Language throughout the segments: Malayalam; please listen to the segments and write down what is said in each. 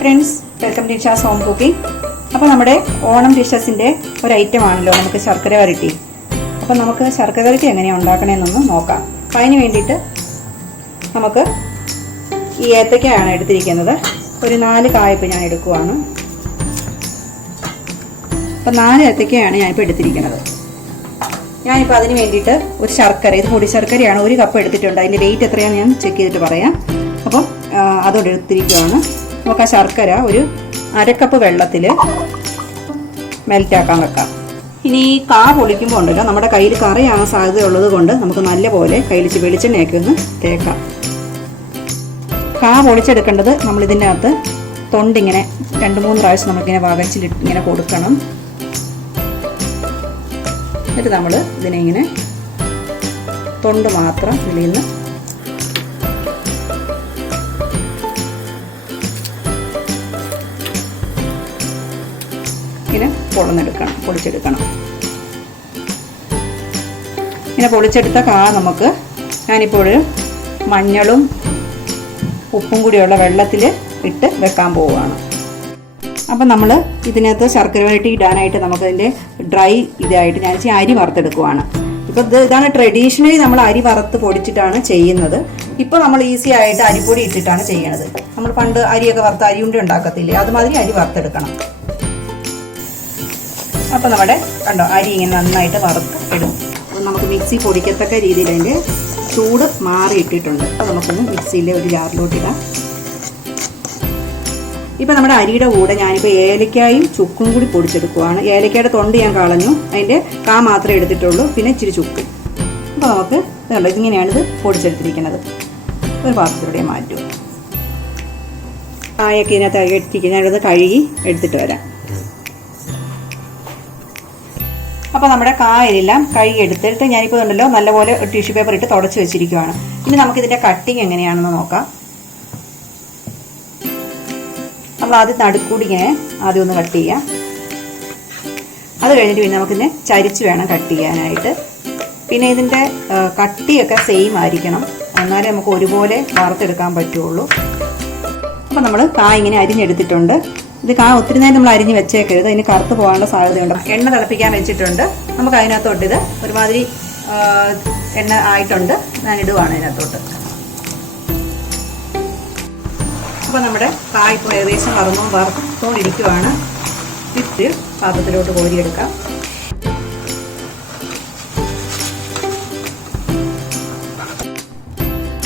Friends, welcome to Shaz home cooking. അപ്പോൾ നമ്മുടെ ഓണം ഡിഷസിൻ്റെ ഒരു ഐറ്റം ആണല്ലോ നമുക്ക് ശർക്കര വരട്ടി. അപ്പോൾ നമുക്ക് ശർക്കര വരട്ടി എങ്ങനെയാണ് ഉണ്ടാക്കണമെന്നൊന്ന് നോക്കാം. അപ്പോൾ അതിന് വേണ്ടിയിട്ട് നമുക്ക് ഈ ഏത്തക്കയാണ് എടുത്തിരിക്കുന്നത്. ഒരു 4 കായപ്പ് ഞാൻ എടുക്കുവാണ്. അപ്പോൾ 4 ഏത്തക്കയാണ് ഞാനിപ്പോൾ എടുത്തിരിക്കുന്നത്. ഞാനിപ്പോൾ അതിന് വേണ്ടിയിട്ട് ഒരു ശർക്കര, ഇത് പൊടി ശർക്കരയാണ്, 1 കപ്പ് എടുത്തിട്ടുണ്ട്. അതിൻ്റെ വെയിറ്റ് എത്രയാണെന്ന് ഞാൻ ചെക്ക് ചെയ്തിട്ട് പറയാം. അപ്പം അതോടെ എടുത്തിരിക്കുകയാണ്. നമുക്ക് ആ ശർക്കര ഒരു 1/2 കപ്പ് വെള്ളത്തിൽ മെൽറ്റാക്കാൻ വെക്കാം. ഇനി ഈ കാ പൊളിക്കുമ്പോൾ ഉണ്ടല്ലോ, നമ്മുടെ കയ്യിൽ കറിയാകാൻ സാധ്യതയുള്ളത് കൊണ്ട് നമുക്ക് നല്ലപോലെ കയ്യിൽ വെളിച്ചെണ്ണയൊക്കെ ഒന്ന് തേക്കാം. കാ പൊളിച്ചെടുക്കേണ്ടത് നമ്മളിതിൻ്റെ അകത്ത് തൊണ്ടിങ്ങനെ 2-3 പ്രാവശ്യം നമുക്കിങ്ങനെ വകച്ചിലിട്ട് ഇങ്ങനെ കൊടുക്കണം. എന്നിട്ട് നമ്മൾ ഇതിനെ ഇങ്ങനെ തൊണ്ട് മാത്രം ഇതിൽ നിന്ന് ഇങ്ങനെ പൊളിച്ചെടുക്കണം. ഇങ്ങനെ പൊളിച്ചെടുത്ത കാ നമുക്ക് ഞാനിപ്പോൾ മഞ്ഞളും ഉപ്പും കൂടിയുള്ള വെള്ളത്തിൽ ഇട്ട് വെക്കാൻ പോവുകയാണ്. അപ്പം നമ്മൾ ഇതിനകത്ത് ശർക്കര വരട്ടി ഇടാനായിട്ട് നമുക്കതിൻ്റെ ഡ്രൈ ഇതായിട്ട് ഞാൻ അരി വറുത്തെടുക്കുവാണ്. ഇപ്പോൾ ഇതാണ് ട്രഡീഷണലി നമ്മൾ അരി വറുത്ത് പൊടിച്ചിട്ടാണ് ചെയ്യുന്നത്. ഇപ്പോൾ നമ്മൾ ഈസി ആയിട്ട് അരിപ്പൊടി ഇട്ടിട്ടാണ് ചെയ്യണത്. നമ്മൾ പണ്ട് അരിയൊക്കെ വറുത്ത് അരിയുണ്ട ഉണ്ടാക്കത്തില്ലേ, അതുമാതിരി അരി വറുത്തെടുക്കണം. അപ്പോൾ നമ്മുടെ കണ്ടോ അരി ഇങ്ങനെ നന്നായിട്ട് വറുത്ത് ഇടും. അപ്പോൾ നമുക്ക് മിക്സി പൊടിക്കത്തക്ക രീതിയിൽ അതിൻ്റെ ചൂട് മാറിയിട്ടിട്ടുണ്ട്. അപ്പോൾ നമുക്കൊന്ന് മിക്സിയിലെ ഒരു ജാറിലോട്ടിടാം. ഇപ്പോൾ നമ്മുടെ അരിയുടെ കൂടെ ഞാനിപ്പോൾ ഏലക്കായും ചുക്കും കൂടി പൊടിച്ചെടുക്കുവാണ്. ഏലക്കയുടെ തൊണ്ട് ഞാൻ കളഞ്ഞു, അതിൻ്റെ കാ മാത്രമേ എടുത്തിട്ടുള്ളൂ, പിന്നെ ഇച്ചിരി ചുക്കും. അപ്പോൾ നമുക്ക് ഇതുണ്ട്, ഇങ്ങനെയാണിത് പൊടിച്ചെടുത്തിരിക്കുന്നത്. ഒരു പാത്രത്തിലൂടെ മാറ്റും. കായൊക്കെ ഇതിനകത്ത് എടുത്തിരിക്കുക. ഞാനിത് കഴുകി എടുത്തിട്ട് വരാം. അപ്പോൾ നമ്മുടെ കായെല്ലാം കഴുകി എടുത്തിട്ട് ഞാനിപ്പോൾ ഉണ്ടല്ലോ നല്ലപോലെ ടിഷ്യൂ പേപ്പർ ഇട്ട് തുടച്ച് വെച്ചിരിക്കുകയാണ്. ഇനി നമുക്കിതിൻ്റെ കട്ടിങ് എങ്ങനെയാണെന്ന് നോക്കാം. നമ്മൾ ആദ്യം നടുക്കൂടി ഇങ്ങനെ ആദ്യം ഒന്ന് കട്ട് ചെയ്യാം. അത് കഴിഞ്ഞിട്ട് പിന്നെ നമുക്കിതിനെ ചരിച്ച് വേണം കട്ട് ചെയ്യാനായിട്ട്. പിന്നെ ഇതിൻ്റെ കട്ടിയൊക്കെ സെയിം ആയിരിക്കണം, എന്നാലേ നമുക്ക് ഒരുപോലെ വറുത്തെടുക്കാൻ പറ്റുള്ളൂ. അപ്പോൾ നമ്മൾ കായ ഇങ്ങനെ അരിഞ്ഞെടുത്തിട്ടുണ്ട്. ഇത് കാ ഒത്തിരി നേരം നമ്മൾ അരിഞ്ഞ് വെച്ചേക്കരുത്, അതിന് കറുത്ത് പോകാനുള്ള സാധ്യതയുണ്ട്. എണ്ണ തിളപ്പിക്കാൻ വെച്ചിട്ടുണ്ട്. നമുക്ക് അതിനകത്തോട്ട് ഇത് ഒരുമാതിരി എണ്ണ ആയിട്ടുണ്ട്, ഞാൻ ഇടുവാണ് അതിനകത്തോട്ട്. അപ്പോൾ നമ്മുടെ കായ ഇപ്പോൾ ഏകദേശം വറുത്തോണ്ടിരിക്കുവാണ്. ഇട്ട് പാത്രത്തിലോട്ട് കോരിയെടുക്കാം.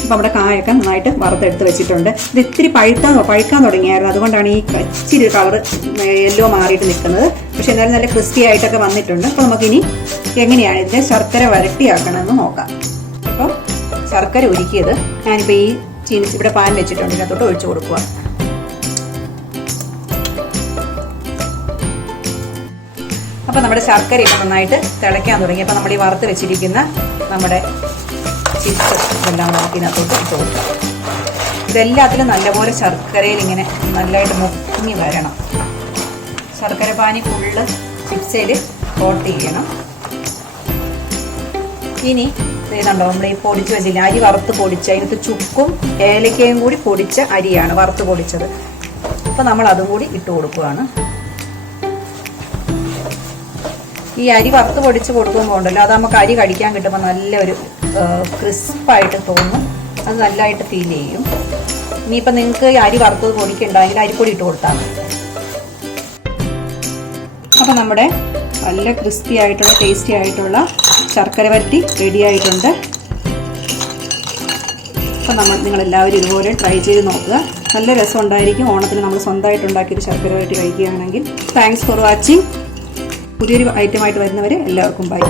അപ്പോൾ നമ്മുടെ കായൊക്കെ നന്നായിട്ട് വറുത്തെടുത്ത് വെച്ചിട്ടുണ്ട്. ഇത് ഇത്തിരി പഴുക്കാൻ തുടങ്ങിയായിരുന്നു, അതുകൊണ്ടാണ് ഈ ഇച്ചിരി കളർ യെല്ലോ മാറിയിട്ട് നിൽക്കുന്നത്. പക്ഷെ എന്നാലും നല്ല ക്രിസ്പി ആയിട്ടൊക്കെ വന്നിട്ടുണ്ട്. അപ്പോൾ നമുക്കിനി എങ്ങനെയാണ് ഇതിൻ്റെ ശർക്കര വരട്ടിയാക്കണമെന്ന് നോക്കാം. അപ്പോൾ ശർക്കര ഉരുക്കിയത് ഞാനിപ്പോൾ ഈ ഇവിടെ പാൻ വെച്ചിട്ടുണ്ട്, ഇതിനകത്തോട്ട് ഒഴിച്ചു കൊടുക്കുക. അപ്പോൾ നമ്മുടെ ശർക്കര ഇപ്പോൾ നന്നായിട്ട് തിളയ്ക്കാൻ തുടങ്ങി. അപ്പോൾ നമ്മൾ ഈ വറുത്ത് വെച്ചിരിക്കുന്ന നമ്മുടെ ചിപ്സ് ഇതെല്ലാം ഇതിനകത്തോട്ട് ഇട്ട് കൊടുക്കുക. ഇതെല്ലാത്തിലും നല്ലപോലെ ശർക്കരയിൽ ഇങ്ങനെ നല്ലതായിട്ട് മുങ്ങി വരണം. ശർക്കര പാനി ഫുള്ള് ചിപ്സിൽ കോട്ട് ചെയ്യണം. ഇനി ഇതുണ്ടോ, നമ്മൾ ഈ പൊടിച്ച് വെച്ചില്ല അരി വറുത്ത് പൊടിച്ച, അതിനകത്ത് ചുക്കും ഏലക്കയും കൂടി പൊടിച്ച അരിയാണ് വറുത്ത് പൊടിച്ചത്. അപ്പോൾ നമ്മൾ അതും കൂടി ഇട്ട് കൊടുക്കുകയാണ്. ഈ അരി വറുത്ത് പൊടിച്ച് കൊടുക്കുമ്പോൾ ഉണ്ടല്ലോ, അത് നമുക്ക് അരി കടിക്കാൻ കിട്ടുമ്പോൾ നല്ലൊരു ക്രിസ്പായിട്ട് തോന്നും, അത് നല്ലതായിട്ട് ഫീൽ ചെയ്യും. ഇനിയിപ്പോൾ നിങ്ങൾക്ക് ഈ അരി വറുത്തത് പൊടിക്കുന്നുണ്ടെങ്കിൽ അരിപ്പൊടി ഇട്ട് കൊടുത്താൽ മതി. അപ്പോൾ നമ്മുടെ നല്ല ക്രിസ്പി ആയിട്ടുള്ള ടേസ്റ്റി ആയിട്ടുള്ള ശർക്കര വരട്ടി റെഡി ആയിട്ടുണ്ട്. അപ്പോൾ നിങ്ങളെല്ലാവരും ഇതുപോലെ ട്രൈ ചെയ്ത് നോക്കുക. നല്ല രസം ഉണ്ടായിരിക്കും. ഓണത്തിന് നമ്മൾ സ്വന്തമായിട്ട് ഉണ്ടാക്കിയൊരു ശർക്കര വരട്ടി കഴിക്കുകയാണെങ്കിൽ. Thanks for watching. പുതിയൊരു ഐറ്റമായിട്ട് വരുന്നവരെ എല്ലാവർക്കും ബൈ.